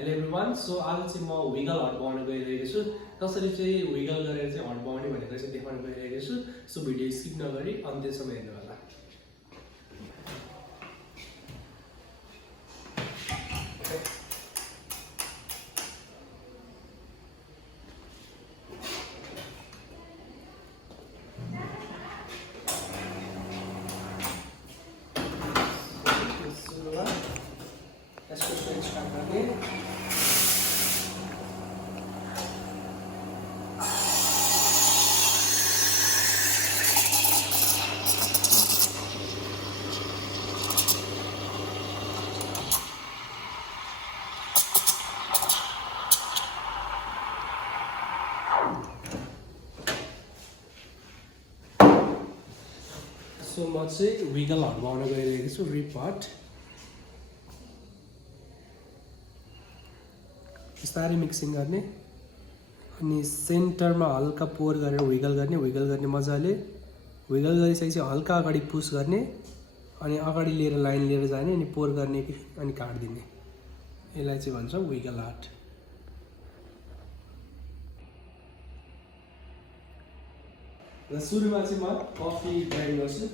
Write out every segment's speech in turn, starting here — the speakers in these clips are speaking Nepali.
हेलो एभ्रिवान, सो आज चाहिँ म विगल हट बनाउन गइरहेको छु। कसरी चाहिँ विगल गरेर चाहिँ हट बनाउने भनेर चाहिँ देखाउन गइरहेको छु। सो भिडियो स्किप नगरी अन्त्यसम्म हेर्नु होला। सो म चाहिँ विगल हट बनाउन गइरहेको छु। रिपट बिस्तारै मिक्सिङ गर्ने अनि सेन्टरमा हल्का पोर गरेर विगल गर्ने मजाले विगल गरिसकेपछि हल्का अगाडि पुस गर्ने अनि अगाडि लिएर लाइन लिएर जाने अनि पोर गर्ने अनि काट्दिने। यसलाई चाहिँ भन्छ विगल हट। र सुरुमा चाहिँ म कफी ग्राइन्ड गर्छु।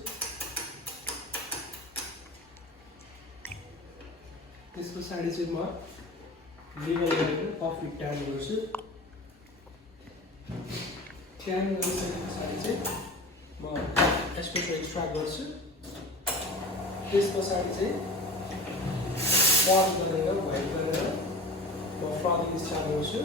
त्यस पछाडि चाहिँ म विगल गरेर कफी ट्यान गर्छु। ट्यान गरिसके पछाडि चाहिँ म एस्प्रेसो एक्स्ट्राक्ट गर्छु। त्यस पछाडि चाहिँ पज गरेर भ्याइट गरेर म फ्रथिङ स्टार्ट गर्छु।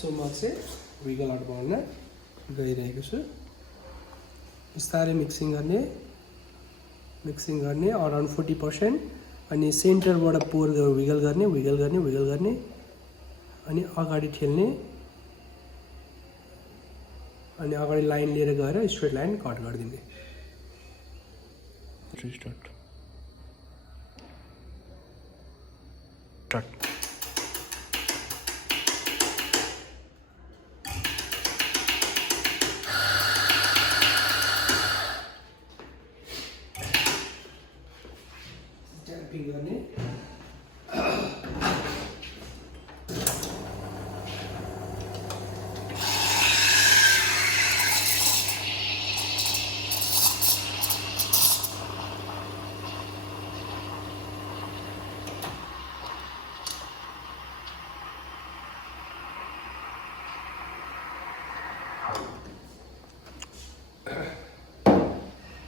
सो म चाहिँ विगल हट बनाउन गइरहेको छु। बिस्तारै मिक्सिङ गर्ने अराउन्ड 40% अनि सेन्टरबाट पोर विगल गर्ने अनि अगाडि ठेल्ने अनि अगाडि लाइन लिएर गएर स्ट्रेट लाइन कट गरिदिने। गर्ने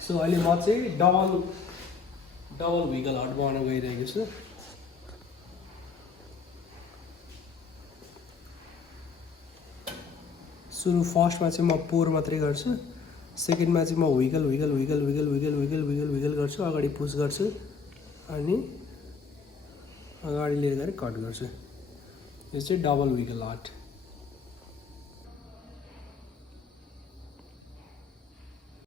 सो अहिले म चाहिँ डबल विगल हट बनाउन गइरहेको छु। सुरु फर्स्टमा चाहिँ म पोर मात्रै गर्छु। सेकेन्डमा चाहिँ म विगल गर्छु, अगाडि पुस गर्छु अनि अगाडि लिएर गएर कट गर्छु। यो चाहिँ डबल विगल हट।